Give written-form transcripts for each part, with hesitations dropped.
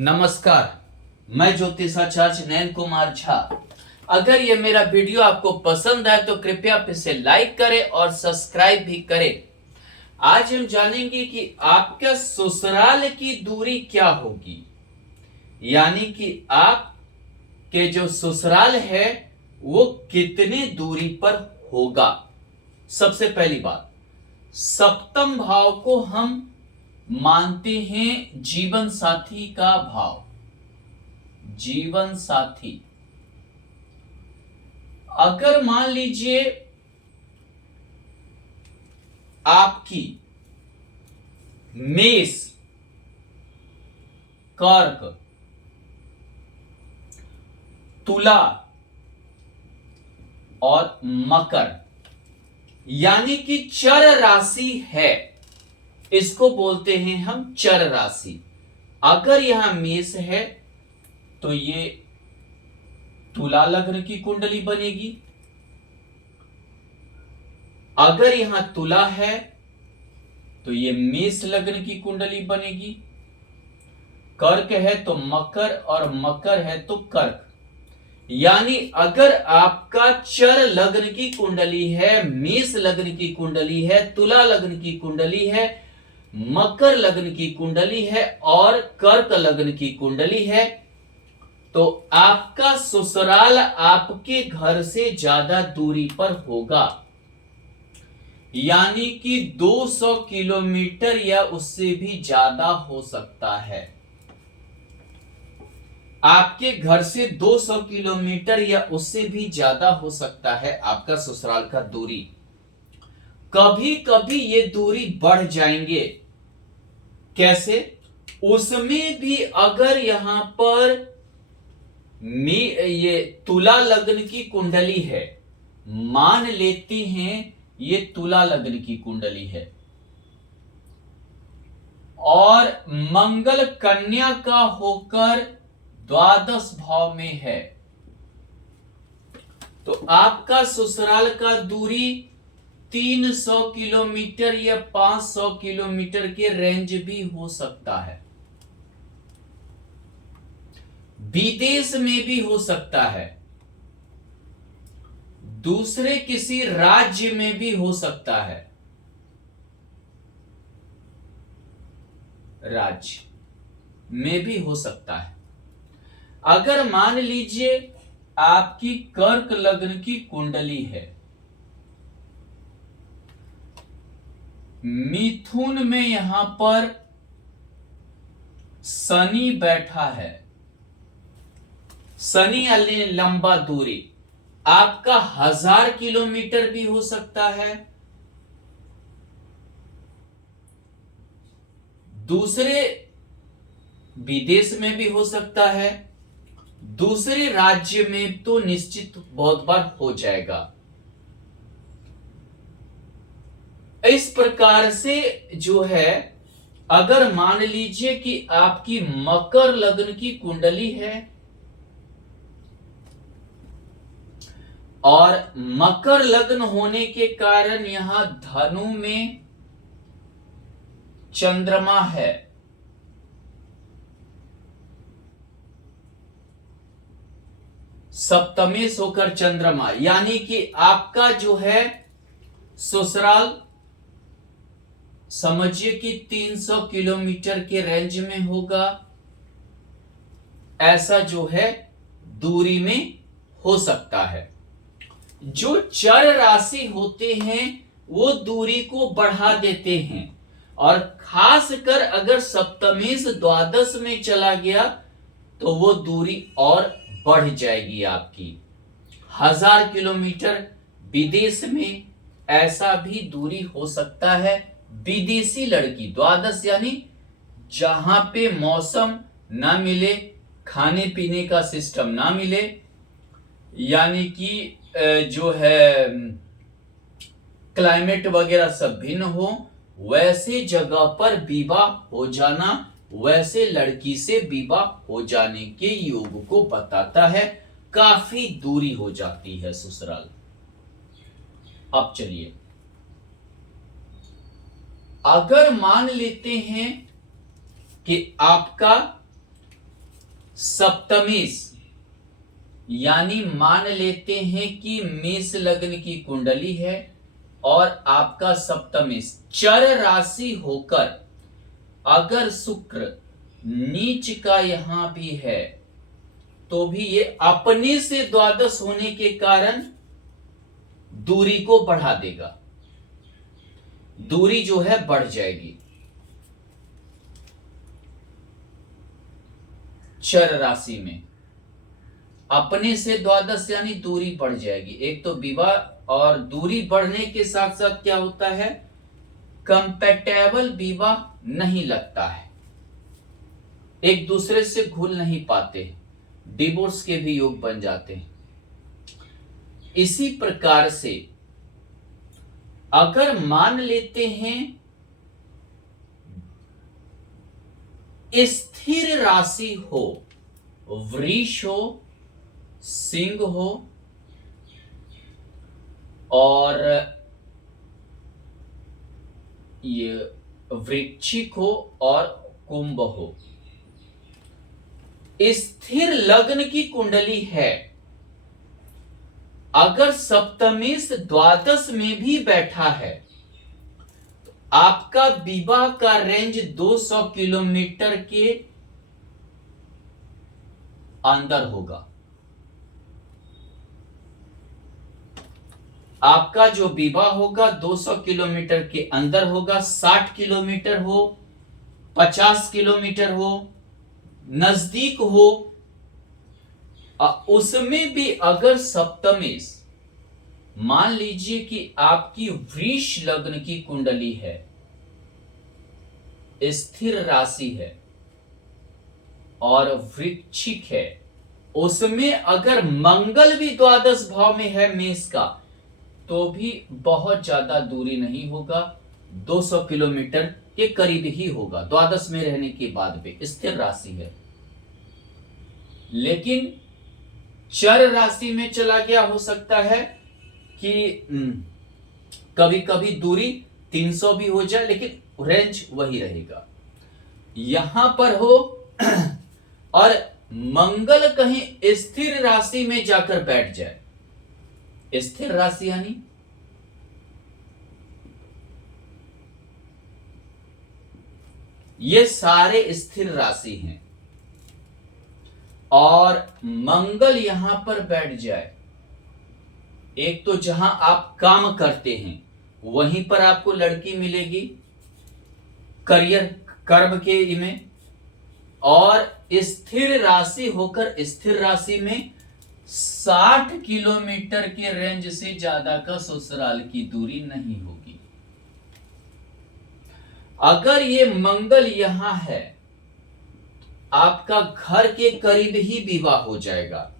नमस्कार, मैं ज्योतिषाचार्य नयन कुमार झा। अगर ये मेरा वीडियो आपको पसंद आए तो कृपया इसे लाइक करें और सब्सक्राइब भी करें। आज हम जानेंगे कि आपका ससुराल की दूरी क्या होगी, यानी कि आपके जो ससुराल है वो कितनी दूरी पर होगा। सबसे पहली बात, सप्तम भाव को हम मानते हैं जीवन साथी का भाव। जीवन साथी, अगर मान लीजिए आपकी मेष, कर्क, तुला और मकर यानी कि चर राशि है, इसको बोलते हैं हम चर राशि। अगर यहां मेष है तो ये तुला लग्न की कुंडली बनेगी। अगर यहां तुला है तो ये मेष लग्न की कुंडली बनेगी। कर्क है तो मकर और मकर है तो कर्क। यानी अगर आपका चर लग्न की कुंडली है, मेष लग्न की कुंडली है, तुला लग्न की कुंडली है, मकर लग्न की कुंडली है और कर्क लग्न की कुंडली है, तो आपका ससुराल आपके घर से ज्यादा दूरी पर होगा, यानी कि 200 किलोमीटर या उससे भी ज्यादा हो सकता है। आपके घर से 200 किलोमीटर या उससे भी ज्यादा हो सकता है आपका ससुराल का दूरी। कभी कभी ये दूरी बढ़ जाएंगे। कैसे? उसमें भी अगर यहां पर ये तुला लग्न की कुंडली है, मान लेते हैं ये तुला लग्न की कुंडली है और मंगल कन्या का होकर द्वादश भाव में है, तो आपका ससुराल का दूरी 300 किलोमीटर या 500 किलोमीटर के रेंज भी हो सकता है। विदेश में भी हो सकता है, दूसरे किसी राज्य में भी हो सकता है। राज्य में भी हो सकता है। अगर मान लीजिए आपकी कर्क लग्न की कुंडली है, मिथुन में यहां पर शनि बैठा है, शनि यानी लंबा दूरी, आपका 1000 किलोमीटर भी हो सकता है, दूसरे विदेश में भी हो सकता है, दूसरे राज्य में तो निश्चित बहुत बार हो जाएगा। इस प्रकार से जो है, अगर मान लीजिए कि आपकी मकर लग्न की कुंडली है और मकर लग्न होने के कारण यहां धनु में चंद्रमा है, सप्तमेश होकर चंद्रमा, यानी कि आपका जो है ससुराल समझिए कि 300 किलोमीटर के रेंज में होगा। ऐसा जो है दूरी में हो सकता है। जो चर राशि होते हैं वो दूरी को बढ़ा देते हैं, और खासकर अगर सप्तमेश द्वादश में चला गया तो वो दूरी और बढ़ जाएगी आपकी 1000 किलोमीटर। विदेश में ऐसा भी दूरी हो सकता है। विदेशी लड़की द्वादश यानी जहां पे मौसम ना मिले, खाने पीने का सिस्टम ना मिले, यानी कि जो है क्लाइमेट वगैरह सब भिन्न हो, वैसे जगह पर विवाह हो जाना, वैसे लड़की से विवाह हो जाने के योग को बताता है। काफी दूरी हो जाती है ससुराल। अब चलिए, अगर मान लेते हैं कि आपका सप्तमेश, यानी मान लेते हैं कि मेष लग्न की कुंडली है और आपका सप्तमेश चर राशि होकर अगर शुक्र नीच का यहां भी है तो भी ये अपने से द्वादश होने के कारण दूरी को बढ़ा देगा, दूरी जो है बढ़ जाएगी चर राशि में। अपने से द्वादश यानी दूरी बढ़ जाएगी। एक तो विवाह, और दूरी बढ़ने के साथ साथ क्या होता है, कंपैटिबल विवाह नहीं लगता है, एक दूसरे से घुल नहीं पाते, डिवोर्स के भी योग बन जाते हैं। इसी प्रकार से अगर मान लेते हैं स्थिर राशि हो, वृष हो, सिंह हो और ये वृश्चिक हो और कुंभ हो, स्थिर लग्न की कुंडली है, अगर सप्तमेश द्वादश में भी बैठा है तो आपका विवाह का रेंज 200 किलोमीटर के अंदर होगा। आपका जो विवाह होगा 200 किलोमीटर के अंदर होगा। 60 किलोमीटर हो, 50 किलोमीटर हो, नजदीक हो, उसमें भी अगर सप्तमेश, मान लीजिए कि आपकी वृष लग्न की कुंडली है, स्थिर राशि है और वृश्चिक है, उसमें अगर मंगल भी द्वादश भाव में है मेष का, तो भी बहुत ज्यादा दूरी नहीं होगा, 200 किलोमीटर के करीब ही होगा द्वादश में रहने के बाद भी, स्थिर राशि है। लेकिन चर राशि में चला गया, हो सकता है कि कभी कभी दूरी 300 भी हो जाए लेकिन रेंज वही रहेगा। यहां पर हो और मंगल कहीं स्थिर राशि में जाकर बैठ जाए, स्थिर राशि यानी ये सारे स्थिर राशि हैं, और मंगल यहां पर बैठ जाए, एक तो जहां आप काम करते हैं वहीं पर आपको लड़की मिलेगी करियर कर्म के में, और स्थिर राशि होकर स्थिर राशि में 60 किलोमीटर के रेंज से ज्यादा का ससुराल की दूरी नहीं होगी। अगर ये मंगल यहां है, आपका घर के करीब ही विवाह हो जाएगा,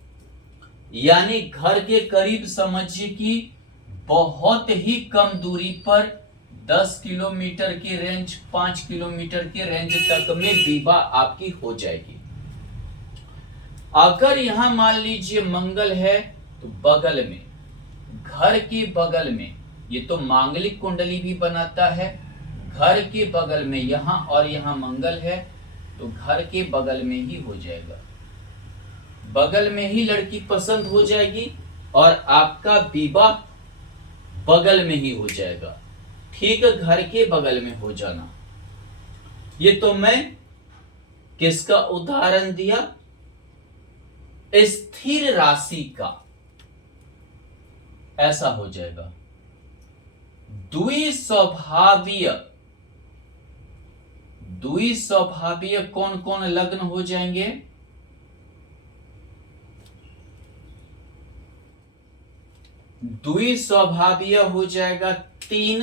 यानी घर के करीब समझिए कि बहुत ही कम दूरी पर 10 किलोमीटर की रेंज, 5 किलोमीटर की रेंज तक में विवाह आपकी हो जाएगी। अगर यहां मान लीजिए मंगल है तो बगल में, घर के बगल में, ये तो मांगलिक कुंडली भी बनाता है, घर के बगल में यहां और यहां मंगल है तो घर के बगल में ही हो जाएगा, बगल में ही लड़की पसंद हो जाएगी और आपका विवाह बगल में ही हो जाएगा, ठीक घर के बगल में हो जाना। ये तो मैं किसका उदाहरण दिया, स्थिर राशि का, ऐसा हो जाएगा। द्विस्वभावीय कौन कौन लग्न हो जाएंगे, द्विस्वभावीय हो जाएगा 3,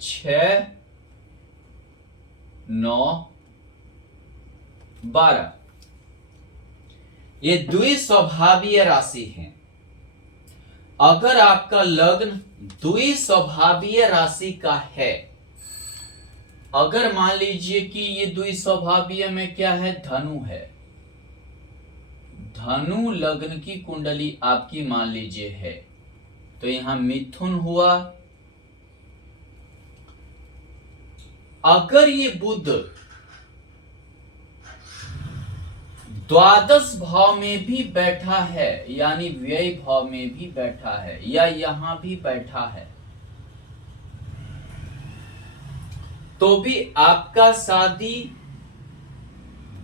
6, 9, 12, ये द्विस्वभावीय राशि है। अगर आपका लग्न द्विस्वभावीय राशि का है, अगर मान लीजिए कि ये द्विस्वभावीय में क्या है, धनु है, धनु लग्न की कुंडली आपकी मान लीजिए है, तो यहां मिथुन हुआ। अगर ये बुध द्वादश भाव में भी बैठा है, यानी व्यय भाव में भी बैठा है, या यहां भी बैठा है, तो भी आपका शादी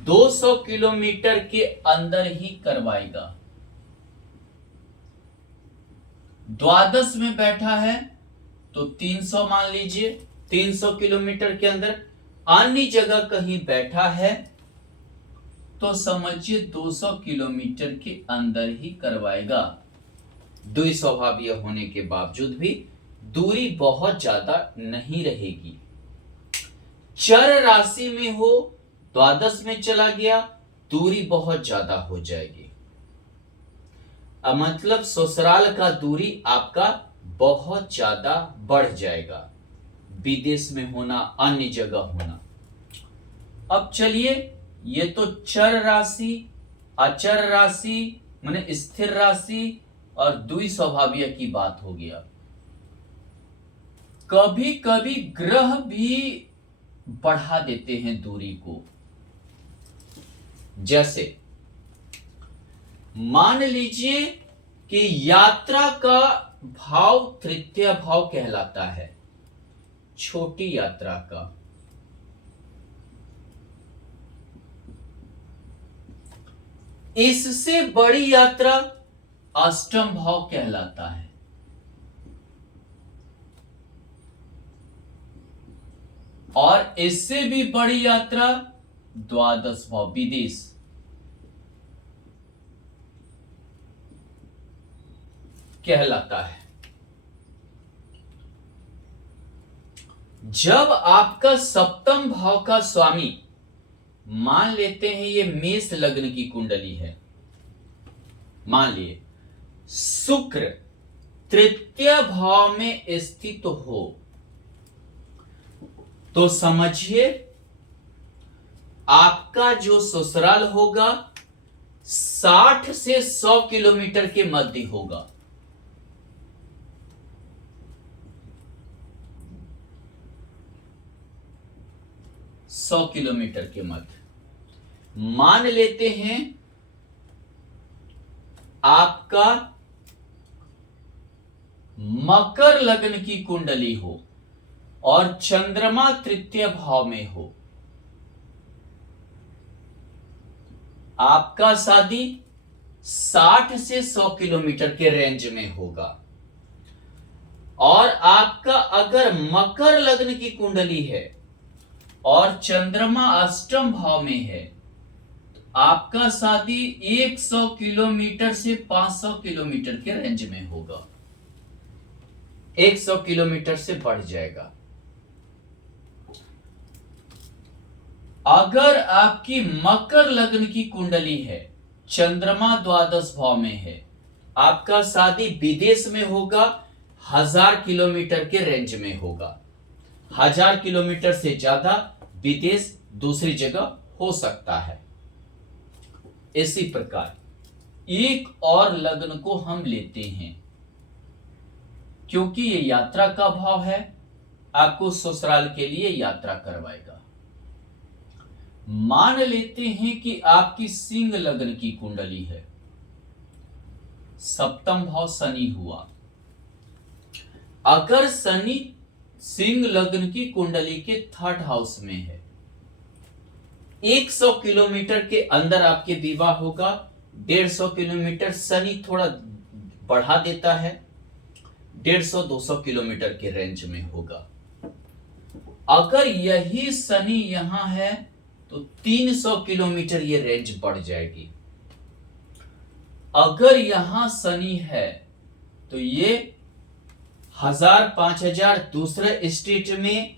200 किलोमीटर के अंदर ही करवाएगा। द्वादश में बैठा है तो 300 मान लीजिए, 300 किलोमीटर के अंदर। अन्य जगह कहीं बैठा है तो समझिए 200 किलोमीटर के अंदर ही करवाएगा। द्विस्वभावीय होने के बावजूद भी दूरी बहुत ज्यादा नहीं रहेगी। चर राशि में हो, द्वादश में चला गया, दूरी बहुत ज्यादा हो जाएगी। मतलब ससुराल का दूरी आपका बहुत ज्यादा बढ़ जाएगा, विदेश में होना, अन्य जगह होना। अब चलिए, ये तो चर राशि, अचर राशि माने स्थिर राशि और द्विस्वभावीय की बात हो गया। कभी कभी ग्रह भी बढ़ा देते हैं दूरी को। जैसे मान लीजिए कि यात्रा का भाव तृतीय भाव कहलाता है, छोटी यात्रा का। इससे बड़ी यात्रा अष्टम भाव कहलाता है। और इससे भी बड़ी यात्रा द्वादश भाव, विदेश। कहलाता है। जब आपका सप्तम भाव का स्वामी, मान लेते हैं ये मेष लग्न की कुंडली है, मान लिए शुक्र तृतीय भाव में स्थित हो, तो समझिए आपका जो ससुराल होगा 60 से 100 किलोमीटर के मध्य होगा। सौ किलोमीटर के मध्य। मान लेते हैं आपका मकर लग्न की कुंडली हो और चंद्रमा तृतीय भाव में हो, आपका शादी 60 से 100 किलोमीटर के रेंज में होगा। और आपका अगर मकर लग्न की कुंडली है और चंद्रमा अष्टम भाव में है, तो आपका शादी 100 किलोमीटर से 500 किलोमीटर के रेंज में होगा। 100 किलोमीटर से बढ़ जाएगा। अगर आपकी मकर लग्न की कुंडली है, चंद्रमा द्वादश भाव में है, आपका शादी विदेश में होगा, 1000 किलोमीटर के रेंज में होगा। 1000 किलोमीटर से ज्यादा विदेश दूसरी जगह हो सकता है। इसी प्रकार एक और लग्न को हम लेते हैं, क्योंकि ये यात्रा का भाव है, आपको ससुराल के लिए यात्रा करवाएगा। मान लेते हैं कि आपकी सिंह लग्न की कुंडली है, सप्तम भाव शनि हुआ। अगर शनि सिंह लग्न की कुंडली के थर्ड हाउस में है, 100 किलोमीटर के अंदर आपके विवाह होगा। 150 किलोमीटर शनि थोड़ा बढ़ा देता है, 150-200 किलोमीटर के रेंज में होगा। अगर यही शनि यहां है तो 300 किलोमीटर ये रेंज बढ़ जाएगी। अगर यहां शनि है तो ये 1000-5000 दूसरे स्टेट में,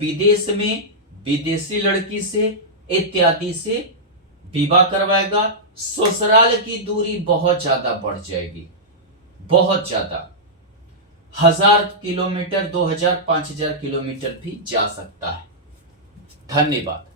विदेश में विदेशी लड़की से इत्यादि से विवाह करवाएगा। ससुराल की दूरी बहुत ज्यादा बढ़ जाएगी, बहुत ज्यादा। 1000 किलोमीटर, 2000, 5000 किलोमीटर भी जा सकता है। धन्यवाद।